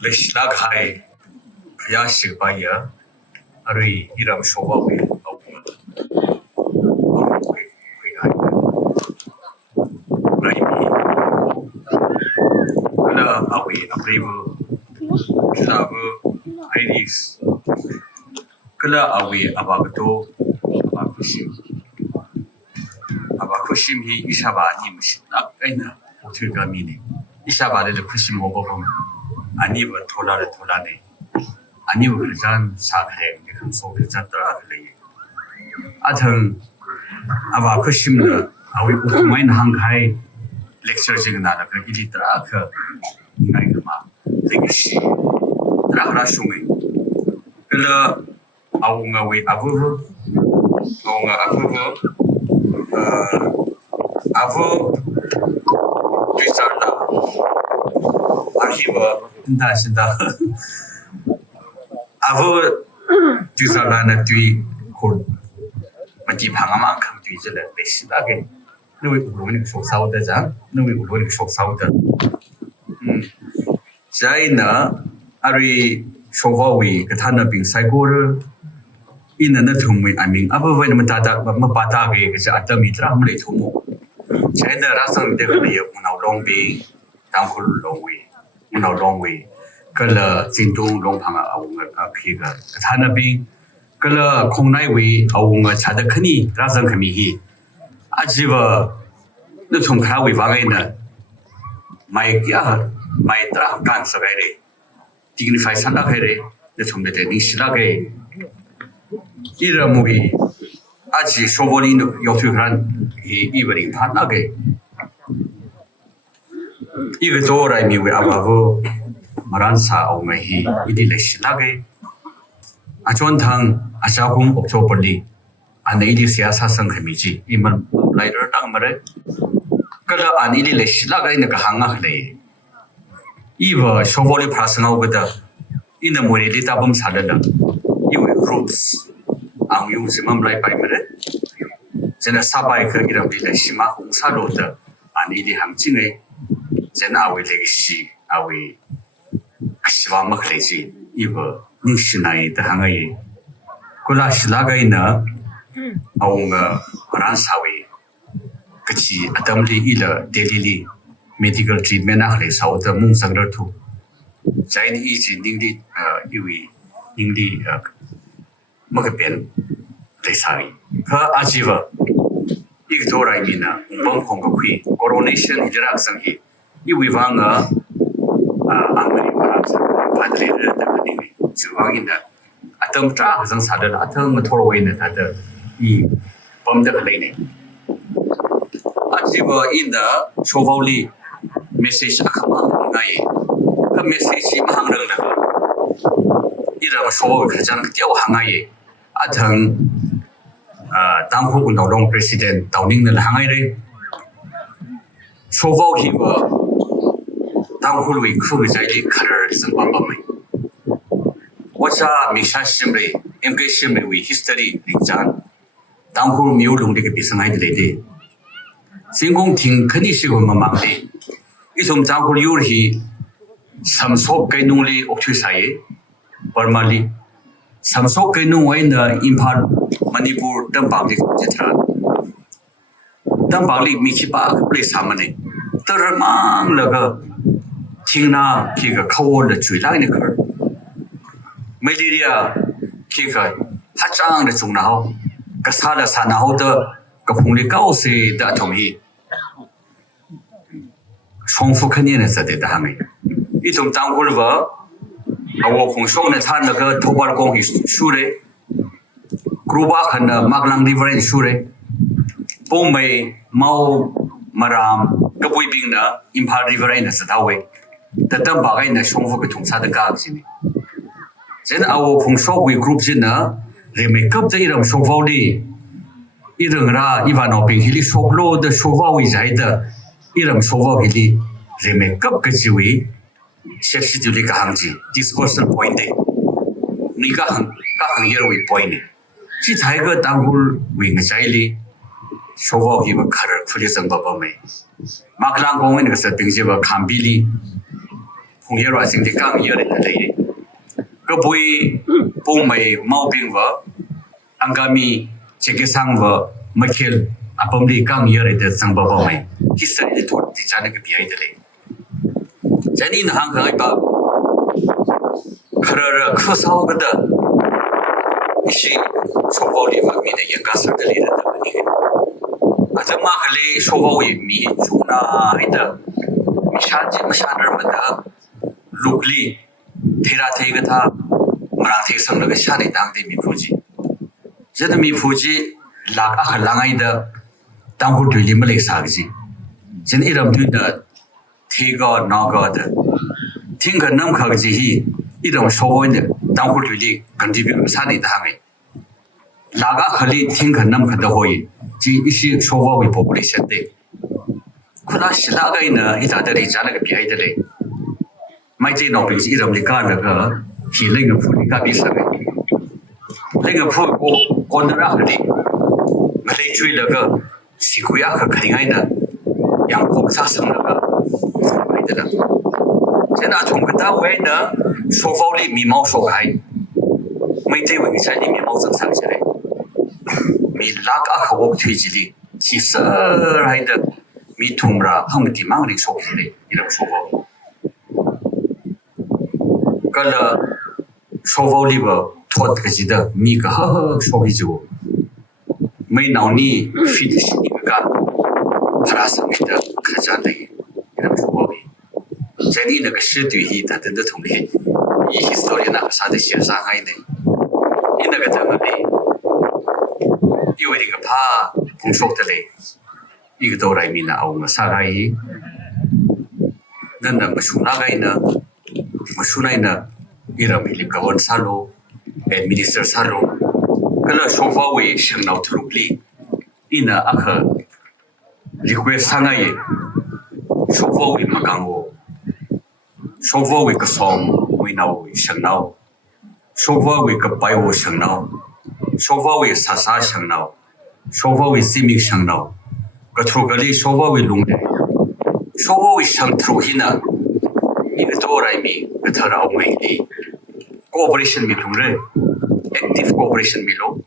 Lishlag hai Yashi Baya Ari Iram Showawi Kala Awi Abrivu Kilabu Iris Kala Awi Abagato Abakushim Abakushim he Ishaba Nimush Aina Tugamini Ishaba the Kushim Obom Aniva Tolane Aniva Jan Sakhe become so exactly Athang Abakushim Awi Umain Hanghai lecture Jignada Ilitra Naigama Legacy Trahashumi Kala Aunga we Avu Aunga Avu Twisarda Archiva Nashinda Avu Twisarda Tui Kur Maji Panama come to each other. They no, we will show south as a no, we will show south. China Ari Showawi, Katana being Saigor in another tomb. I mean, above when Matata Mapatagi is at the Mitra Mletumo. China Rasan definitely on long way, down long way, on a long way. Kala Sintung long hanga a pig. Katana being Kala Konai way, Aunga Chadakani, Razan Kamihi. Ajiva the Tumka with Vagina. My Tra cancer very dignified Sandakere, the Tumde Nishilage. Ira movie Aji Shovolino Yoturan, he even in Panage. Even though I knew Abavo Maransa or Mahi, Idileshilage. A John Tang, a Shahum Octoberly. An Idisia Sasan Kamiji, even later Dangmare. Kala an Idilish Laga in the Kahanga lay. Eva Shovoli Prasano with the in the Murilita Bum Sadala. You will groups. Ang yung simam lai by minute. Then a Sabai Kirgira Villa Shima Salota and Idi Hamchine. Then I will legacy. I will Shiva Maklesi, Eva Nishinai the Hangai. Kulash Lagaina. Aunga Ransawi Kachi Atamli Ila Delili medical treatment Ahli South Moon Sanger too. Chinese Ningli Iwi Ningli Makapen Tesari. Her Ajiva Igdora Mina Bong Kongakui Coronation Interaction he Iwivanga Angari Padre the Chuvagina Atom Tracks and Saddle Atom Torway at the bomb the lane. Ajiva in the Shovoli message Akama Nai. The message Mahanga Ira Show Kajan Dio Hangai Atang Damhu no long president Downing the Hangai Shovo Hiva Damhului Kruzai colors and Bambami. What's a Misha Shimri, MK Shimri with history, Lijan? Damhul Mulung de Bisanai lady. Singong Ting Kanishigo Mamaki. Isum Damhul Yuri, some so Kainuli Octusai, Burmali, some so Kainu in the Impar Manipur, Dambali, etc. Dambali Michipa, place harmony. The Ramang Laga Tingna Kiga Kawl the Chuilaniker. Malaria Kika Hachang the Chunao. Kasala Sanahoda, Kapuli Gausi, the Atomi. Shongfukanin is at the Hami. Itum Tang Ulva, a walk on Shona Tanaga, Tobargo is Shure, Grubak and Maglang River in Shure, Bombay, Mao, Maram, Gabuibina, Impar River in the Satawe, the Damba in the Shongfukatum Sadagazini. Then our Pungsho we groups in the make up the Iram Shovoli Iranga Ivanoping Hilly Shoglo, the Shovawi Zaida, Iram Shovili, remake up Kajiwi, Shefshitulika Hanji, this personal point. Nika Kahang here with pointing. She tiger Dangul wing Jaili, Shovo he will cut her Kulis and Baba May. Maklang going as a Bingziva Kambili, 红叶软性的刚叶的嘞，个不会不没毛病了，安个咪这个上了没去啊，不没刚叶的上不不没，其实的土地家那个别的嘞，在你那行可以把，可能可少个的，一些说话的方面的严格上的里的问题。啊，这嘛个嘞说话为米做那一的，米山这么山人们的。路里，提拉提个他，马拉提上那个下的当地米夫子，这的米夫子拉个很浪爱的，当户对里没来啥个子，现一人对的，提个那个的，听个那么个子是，一种说话的，当户对里跟这边啥的他们，拉个很里听个那么个的会，这一些说话为婆婆的现的，可那是那个呢，一大堆人家那个别的嘞。ไม่ใช่นอกจากที่เราไม่กล้าแล้วก็ที่เล่นกับผู้ที่กล้าพิสูจน์เล่นกับผู้คนรักกันไม่ได้ช่วยแล้วก็สิ่งที่อยากกันยังไงนะยังคงสะสมแล้วก็ไม่ได้นะฉะนั้น从个到尾呢说法里มี毛说开ไม่ใช่ว่าใช้นี่มี毛正常起来มีรักเขาบอกช่วยจีดีที่เสอะไร的มีทุ่มระห้องที่มั่งใน说起来นี่เรา说法个了，说法里边拖个记得米个呵呵说个就，没闹你非得是你个干，他那上面的客家的，那说法里，在你那个是对的，他真的同理，一些道理那个啥的写上来的，你那个怎么的？因为那个怕碰说的嘞，一个都来米那我们啥来，那么说那个呢？Masunay na iram hiling kawan salo, administer salo, kala sofa we siyang nautrukli, ina aka request sangay, sofa we magango, sofa we kasong we naw siyang naw, sofa we kapayo siyang naw, sofa we sasa siyang naw, sofa we simik siyang naw, katrukali sofa we lungde, sofa we siyang truhina,一个多来米，个特劳美的 cooperation 米中人 ，active cooperation 米咯。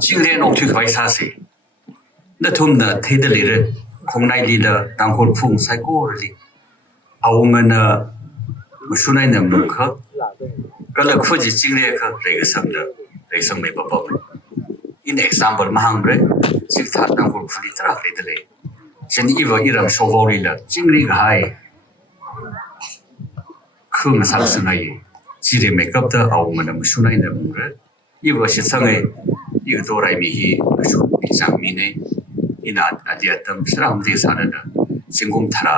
今天我去开啥事？那他们呢，推的来人，空内里的当伙风晒过里，啊我们呢，我说那能农科，个了科技今天科那个什么的，那什么没办法没。in example 嘛行人，其他当伙福利特来的嘞，现在一个一人收包里了，今天个还。เครื่องสั่งสิ่งไหนจีเรไม่กับเธอเอามันมาช่วยในมุมเลยยี่ว่าสิ่งสั่งไงยี่ตัวไรมีฮีมาช่วยมีจังมีเนี่ยอินาอันเดียตั้มสระมันที่สารนะสิ่งกุมทารา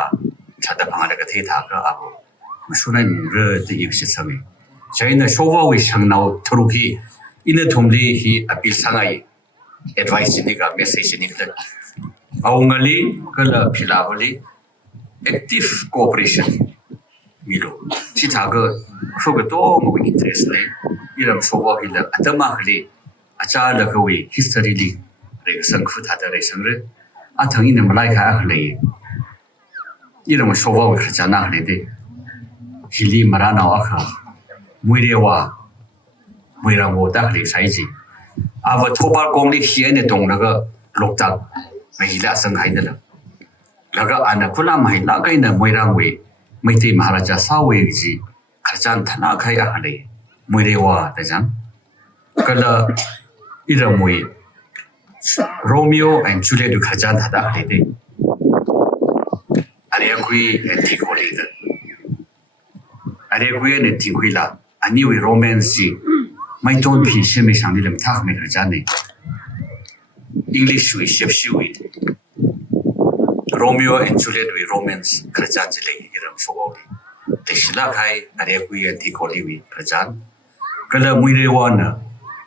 ชาติพังอะไรก็เทถากก็เอามาช่วยในมุมเลยที่ยี่สิ่งสั่งไงใช่เนี่ยโชว์ว่าวิชังนาวทรุกีอินเนอร์ทุ่มลีฮีอภิลสั่งไง advice นี่ก็ message นี่ก็เอาเงินลีก็ละพิลาบลี active cooperationมีโลที่ถ้าก็ครูก็ต้องมี interest เลยยี่เราชอบว่าฮิลอัตมาฮิลอาจารย์ละก็วิ history ลีเรื่องสังคมทัศน์เรื่องสังเรื่องอัฐังอินมาไล่ข้าฮิลยี่เราชอบว่าขจานาฮิลเดฮิลีมารานาอักขมวยเรียวมวยรังโวตักฮิลใช่จีอาวัตถุบาลกองลีเขียนในตรงแล้วก็ลกจับไม่ฮิลสังหายนั่นแหละแล้วก็อันนั้นคุณละไม่ฮิลละก็อินมวยรังเวไม่ที่มหาราชาสาวเวจีขจันธนาใครอะไรมวยเรียวแต่จังก็เลยอีเรื่องมวยโรมิโอและจูเลียตขจันธนาอะไรเดอะไรกุยเอ็นทิโคลีเดอะไรกุยเอ็นทิโคลีละอันนี้วิโรแมนซีไม่ต้นพิเศษไม่ช่างนี่เลยทักไม่ขจันเนี่ยอังกฤษวิเชฟชีวิตRomeo and Juliet with romance kerajaan jeli iram shogoli. Tesla kai ada kui anti koli wi kerajaan. Kalau muirewana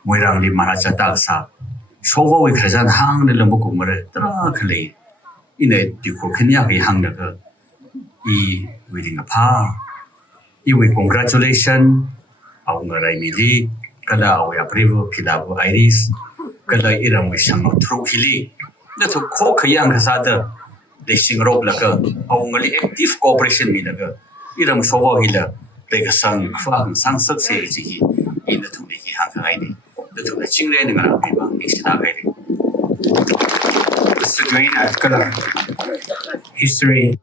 muirang li maharaja taksa. Shogo wi kerajaan hang ni lembu kumare tera kali. Ine dikul kenya ki hang naga. I wi apa? I wi congratulation. Au ngarai mili. Kalau au approve pilabu iris. Kalau iram wi shang tru hili. Itu kok yang kesada. the sing rope laka only active cooperation mi laka iram showa hila the sang fa sang sak se ji in the thumi hi hang kai ni the thumi chingre ni ngara bi bang ni sina kai ni Mr. Dwayne Atkala, history